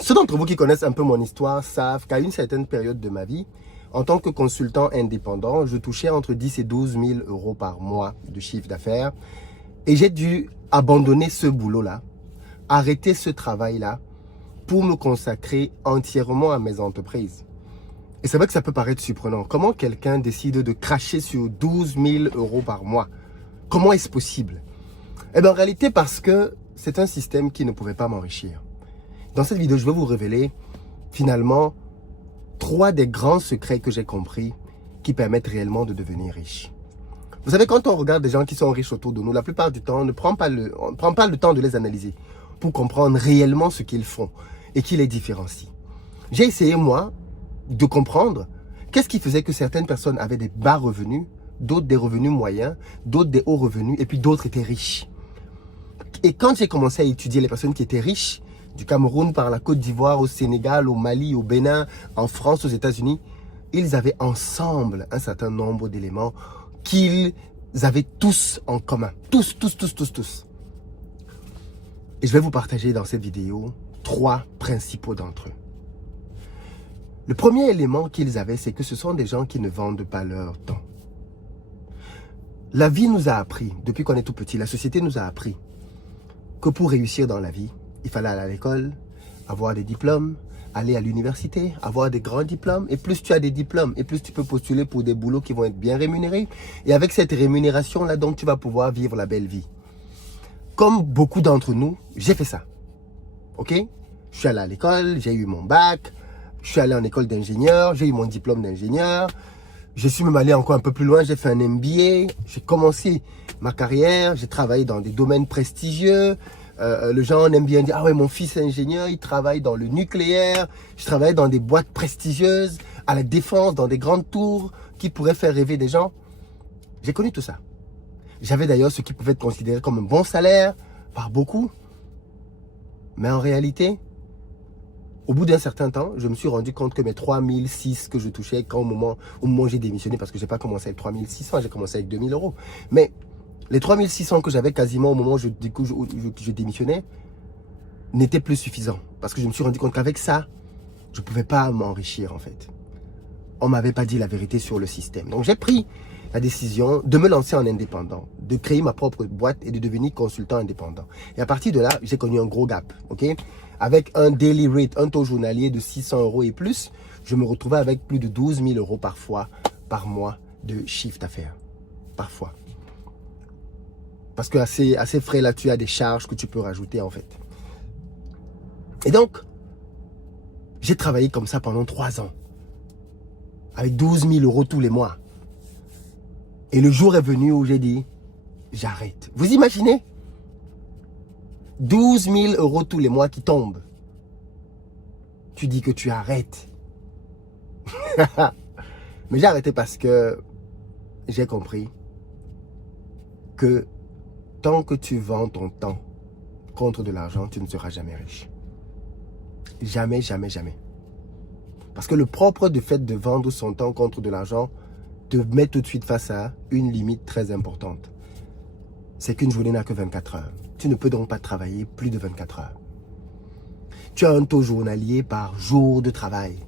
Ceux d'entre vous qui connaissent un peu mon histoire savent qu'à une certaine période de ma vie, en tant que consultant indépendant, je touchais entre 10 et 12 000 euros par mois de chiffre d'affaires. Et j'ai dû abandonner ce boulot-là, arrêter ce travail-là pour me consacrer entièrement à mes entreprises. Et c'est vrai que ça peut paraître surprenant. Comment quelqu'un décide de cracher sur 12 000 euros par mois? Comment est-ce possible? Eh bien, en réalité, parce que c'est un système qui ne pouvait pas m'enrichir. Dans cette vidéo, je vais vous révéler finalement 3 des grands secrets que j'ai compris qui permettent réellement de devenir riche. Vous savez, quand on regarde des gens qui sont riches autour de nous, la plupart du temps, on ne prend pas le temps de les analyser pour comprendre réellement ce qu'ils font et qui les différencie. J'ai essayé, moi, de comprendre qu'est-ce qui faisait que certaines personnes avaient des bas revenus, d'autres des revenus moyens, d'autres des hauts revenus, et puis d'autres étaient riches. Et quand j'ai commencé à étudier les personnes qui étaient riches, du Cameroun par la Côte d'Ivoire, au Sénégal, au Mali, au Bénin, en France, aux États-Unis, ils avaient ensemble un certain nombre d'éléments qu'ils avaient tous en commun. Tous. Et je vais vous partager dans cette vidéo 3 principaux d'entre eux. Le premier élément qu'ils avaient, c'est que ce sont des gens qui ne vendent pas leur temps. La vie nous a appris, depuis qu'on est tout petit, la société nous a appris que pour réussir dans la vie, il fallait aller à l'école, avoir des diplômes, aller à l'université, avoir des grands diplômes. Et plus tu as des diplômes, et plus tu peux postuler pour des boulots qui vont être bien rémunérés. Et avec cette rémunération-là, donc, tu vas pouvoir vivre la belle vie. Comme beaucoup d'entre nous, j'ai fait ça. Ok? Je suis allé à l'école, j'ai eu mon bac, je suis allé en école d'ingénieur, j'ai eu mon diplôme d'ingénieur. Je suis même allé encore un peu plus loin, j'ai fait un MBA, j'ai commencé ma carrière, j'ai travaillé dans des domaines prestigieux. Les gens aiment bien dire, ah ouais, mon fils est ingénieur, il travaille dans le nucléaire. Je travaillais dans des boîtes prestigieuses, à la défense, dans des grandes tours qui pourraient faire rêver des gens. J'ai connu tout ça. J'avais d'ailleurs ce qui pouvait être considéré comme un bon salaire par beaucoup. Mais en réalité, au bout d'un certain temps, je me suis rendu compte que mes 3006 que je touchais au moment où j'ai démissionné, parce que je n'ai pas commencé avec 3600, j'ai commencé avec 2000 euros. Mais les 3600 que j'avais quasiment au moment où je démissionnais n'étaient plus suffisants. Parce que je me suis rendu compte qu'avec ça, je ne pouvais pas m'enrichir en fait. On ne m'avait pas dit la vérité sur le système. Donc j'ai pris la décision de me lancer en indépendant, de créer ma propre boîte et de devenir consultant indépendant. Et à partir de là, j'ai connu un gros gap. Ok, avec un daily rate, un taux journalier de 600 euros et plus, je me retrouvais avec plus de 12 000 euros parfois par mois de chiffre d'affaires. Parfois. Parce que à ces frais-là, tu as des charges que tu peux rajouter en fait. Et donc, j'ai travaillé comme ça pendant 3 ans. Avec 12 000 euros tous les mois. Et le jour est venu où j'ai dit, j'arrête. Vous imaginez? 12 000 euros tous les mois qui tombent. Tu dis que tu arrêtes. Mais j'ai arrêté parce que j'ai compris que tant que tu vends ton temps contre de l'argent, tu ne seras jamais riche. Jamais. Parce que le propre du fait de vendre son temps contre de l'argent te met tout de suite face à une limite très importante. C'est qu'une journée n'a que 24 heures. Tu ne peux donc pas travailler plus de 24 heures. Tu as un taux journalier par jour de travail.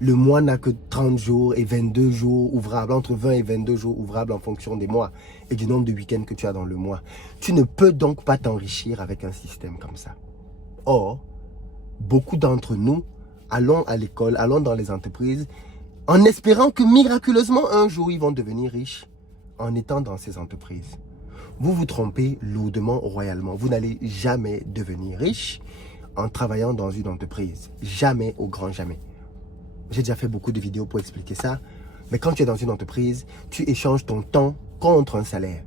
Le mois n'a que 30 jours et 22 jours ouvrables, entre 20 et 22 jours ouvrables en fonction des mois et du nombre de week-ends que tu as dans le mois. Tu ne peux donc pas t'enrichir avec un système comme ça. Or, beaucoup d'entre nous allons à l'école, allons dans les entreprises en espérant que miraculeusement un jour ils vont devenir riches en étant dans ces entreprises. Vous vous trompez lourdement, royalement. Vous n'allez jamais devenir riche en travaillant dans une entreprise. Jamais, au grand jamais. J'ai déjà fait beaucoup de vidéos pour expliquer ça. Mais quand tu es dans une entreprise, tu échanges ton temps contre un salaire.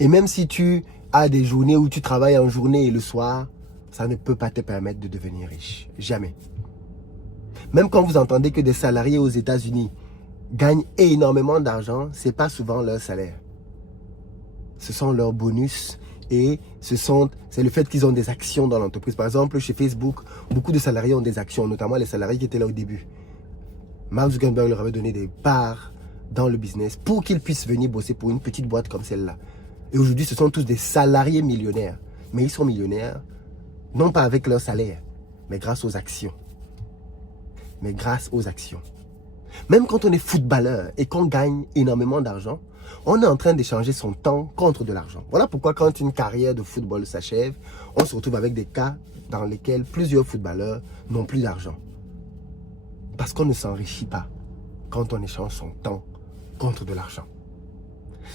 Et même si tu as des journées où tu travailles en journée et le soir, ça ne peut pas te permettre de devenir riche. Jamais. Même quand vous entendez que des salariés aux États-Unis gagnent énormément d'argent, ce n'est pas souvent leur salaire. Ce sont leurs bonus et c'est le fait qu'ils ont des actions dans l'entreprise. Par exemple, chez Facebook, beaucoup de salariés ont des actions, notamment les salariés qui étaient là au début. Mark Zuckerberg leur avait donné des parts dans le business pour qu'ils puissent venir bosser pour une petite boîte comme celle-là. Et aujourd'hui, ce sont tous des salariés millionnaires. Mais ils sont millionnaires Non pas avec leur salaire, mais grâce aux actions. Mais grâce aux actions. Même quand on est footballeur et qu'on gagne énormément d'argent, on est en train d'échanger son temps contre de l'argent. Voilà pourquoi quand une carrière de football s'achève, on se retrouve avec des cas dans lesquels plusieurs footballeurs n'ont plus d'argent. Parce qu'on ne s'enrichit pas quand on échange son temps contre de l'argent.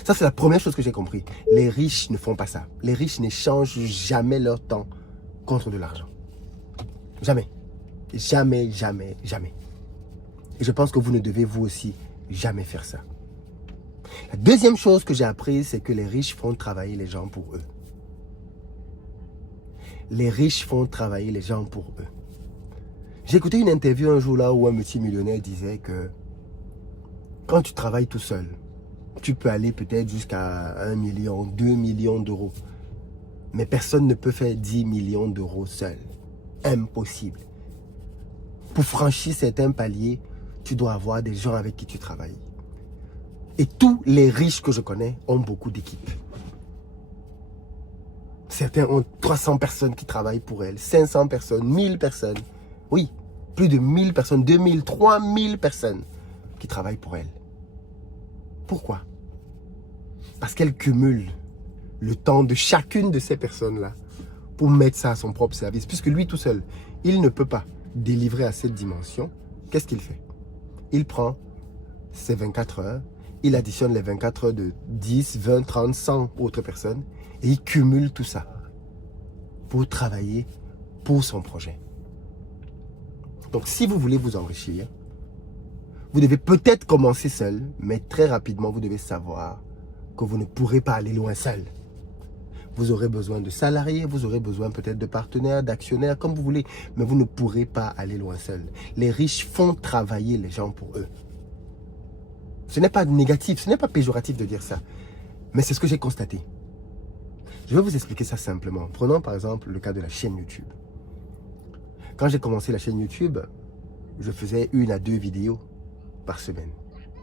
Ça, c'est la première chose que j'ai compris. Les riches ne font pas ça. Les riches n'échangent jamais leur temps contre de l'argent. Jamais. Jamais, jamais, jamais. Et je pense que vous ne devez vous aussi jamais faire ça. La deuxième chose que j'ai apprise, c'est que les riches font travailler les gens pour eux. Les riches font travailler les gens pour eux. J'ai écouté une interview un jour là où un multimillionnaire disait que quand tu travailles tout seul, tu peux aller peut-être jusqu'à 1 million, 2 millions d'euros. Mais personne ne peut faire 10 millions d'euros seul. Impossible. Pour franchir certains paliers, tu dois avoir des gens avec qui tu travailles. Et tous les riches que je connais ont beaucoup d'équipes. Certains ont 300 personnes qui travaillent pour elles, 500 personnes, 1000 personnes. Oui, plus de 1000 personnes, 2000, 3000 personnes qui travaillent pour elles. Pourquoi? Parce qu'elles cumulent le temps de chacune de ces personnes-là pour mettre ça à son propre service. Puisque lui tout seul, il ne peut pas délivrer à cette dimension. Qu'est-ce qu'il fait? Il prend ses 24 heures, il additionne les 24 heures de 10, 20, 30, 100 autres personnes et il cumule tout ça pour travailler pour son projet. Donc si vous voulez vous enrichir, vous devez peut-être commencer seul, mais très rapidement vous devez savoir que vous ne pourrez pas aller loin seul. Vous aurez besoin de salariés, vous aurez besoin peut-être de partenaires, d'actionnaires, comme vous voulez, mais vous ne pourrez pas aller loin seul. Les riches font travailler les gens pour eux. Ce n'est pas négatif, ce n'est pas péjoratif de dire ça, mais c'est ce que j'ai constaté. Je vais vous expliquer ça simplement. Prenons par exemple le cas de la chaîne YouTube. Quand j'ai commencé la chaîne YouTube, je faisais 1 à 2 vidéos par semaine.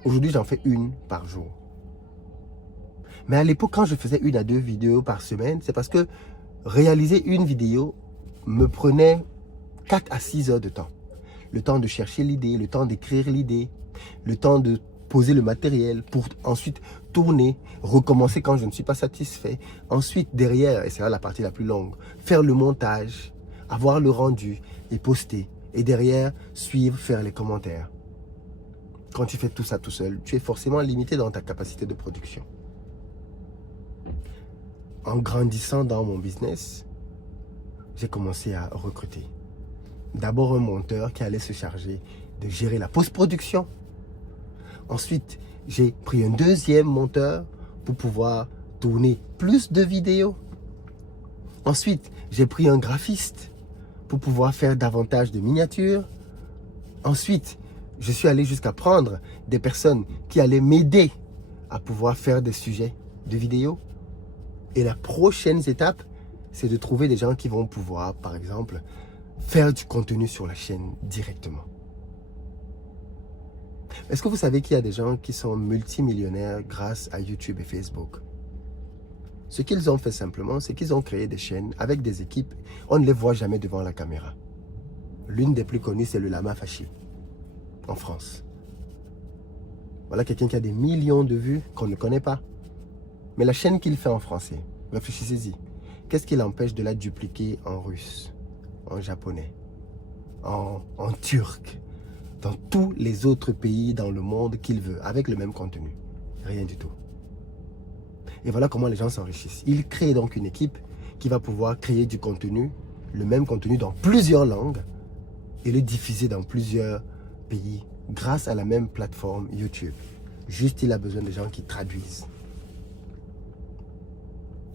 Aujourd'hui, j'en fais 1 par jour. Mais à l'époque, quand je faisais 1 à 2 vidéos par semaine, c'est parce que réaliser une vidéo me prenait 4 à 6 heures de temps. Le temps de chercher l'idée, le temps d'écrire l'idée, le temps de poser le matériel pour ensuite tourner, recommencer quand je ne suis pas satisfait. Ensuite, derrière, et c'est là la partie la plus longue, faire le montage, avoir le rendu et poster. Et derrière, suivre, faire les commentaires. Quand tu fais tout ça tout seul, tu es forcément limité dans ta capacité de production. En grandissant dans mon business, j'ai commencé à recruter. D'abord un monteur qui allait se charger de gérer la post-production. Ensuite, j'ai pris un deuxième monteur pour pouvoir tourner plus de vidéos. Ensuite, j'ai pris un graphiste pour pouvoir faire davantage de miniatures. Ensuite, je suis allé jusqu'à prendre des personnes qui allaient m'aider à pouvoir faire des sujets de vidéos. Et la prochaine étape, c'est de trouver des gens qui vont pouvoir, par exemple, faire du contenu sur la chaîne directement. Est-ce que vous savez qu'il y a des gens qui sont multimillionnaires grâce à YouTube et Facebook? Ce qu'ils ont fait simplement, c'est qu'ils ont créé des chaînes avec des équipes. On ne les voit jamais devant la caméra. L'une des plus connues, c'est le Lama Fachi, en France. Voilà quelqu'un qui a des millions de vues qu'on ne connaît pas. Mais la chaîne qu'il fait en français, réfléchissez-y. Qu'est-ce qui l'empêche de la dupliquer en russe, en japonais, en turc, dans tous les autres pays dans le monde qu'il veut, avec le même contenu? Rien du tout. Et voilà comment les gens s'enrichissent. Ils créent donc une équipe qui va pouvoir créer du contenu, le même contenu dans plusieurs langues, et le diffuser dans plusieurs pays grâce à la même plateforme YouTube. Juste, il a besoin de gens qui traduisent.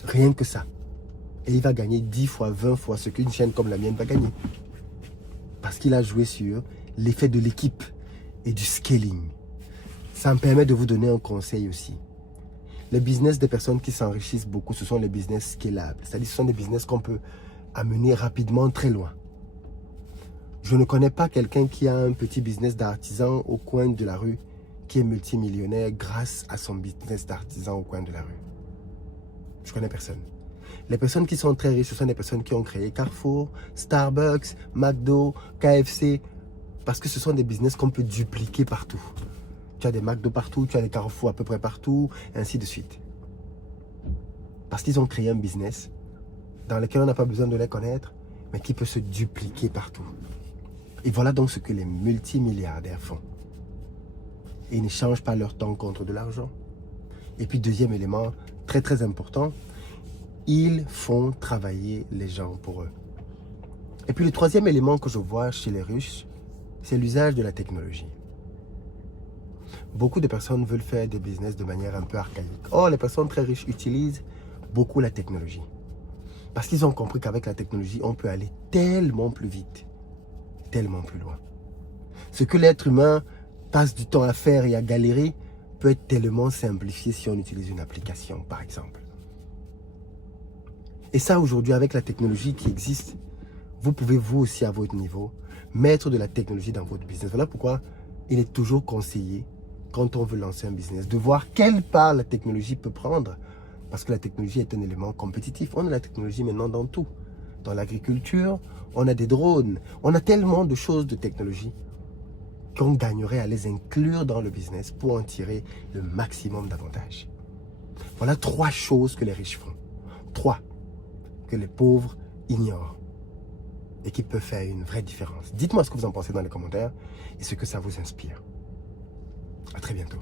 Rien que ça. Et il va gagner 10 fois, 20 fois ce qu'une chaîne comme la mienne va gagner. Parce qu'il a joué sur l'effet de l'équipe et du scaling. Ça me permet de vous donner un conseil aussi. Les business des personnes qui s'enrichissent beaucoup, ce sont les business scalables. C'est-à-dire ce sont des business qu'on peut amener rapidement très loin. Je ne connais pas quelqu'un qui a un petit business d'artisan au coin de la rue qui est multimillionnaire grâce à son business d'artisan au coin de la rue. Je connais personne. Les personnes qui sont très riches, ce sont des personnes qui ont créé Carrefour, Starbucks, McDo, KFC, parce que ce sont des business qu'on peut dupliquer partout. Tu as des McDo partout, tu as des Carrefour à peu près partout, et ainsi de suite. Parce qu'ils ont créé un business dans lequel on n'a pas besoin de les connaître, mais qui peut se dupliquer partout. Et voilà donc ce que les multimilliardaires font. Et ils ne changent pas leur temps contre de l'argent. Et puis deuxième élément, très très important, ils font travailler les gens pour eux. Et puis le troisième élément que je vois chez les riches, c'est l'usage de la technologie. Beaucoup de personnes veulent faire des business de manière un peu archaïque. Or, les personnes très riches utilisent beaucoup la technologie. Parce qu'ils ont compris qu'avec la technologie, on peut aller tellement plus vite, tellement plus loin. Ce que l'être humain passe du temps à faire et à galérer peut être tellement simplifié si on utilise une application, par exemple. Et ça, aujourd'hui, avec la technologie qui existe, vous pouvez vous aussi, à votre niveau, mettre de la technologie dans votre business. Voilà pourquoi il est toujours conseillé, quand on veut lancer un business, de voir quelle part la technologie peut prendre. Parce que la technologie est un élément compétitif. On a la technologie maintenant dans tout. Dans l'agriculture, on a des drones. On a tellement de choses de technologie qu'on gagnerait à les inclure dans le business pour en tirer le maximum d'avantages. Voilà 3 choses que les riches font. 3 que les pauvres ignorent et qui peuvent faire une vraie différence. Dites-moi ce que vous en pensez dans les commentaires et ce que ça vous inspire. À très bientôt.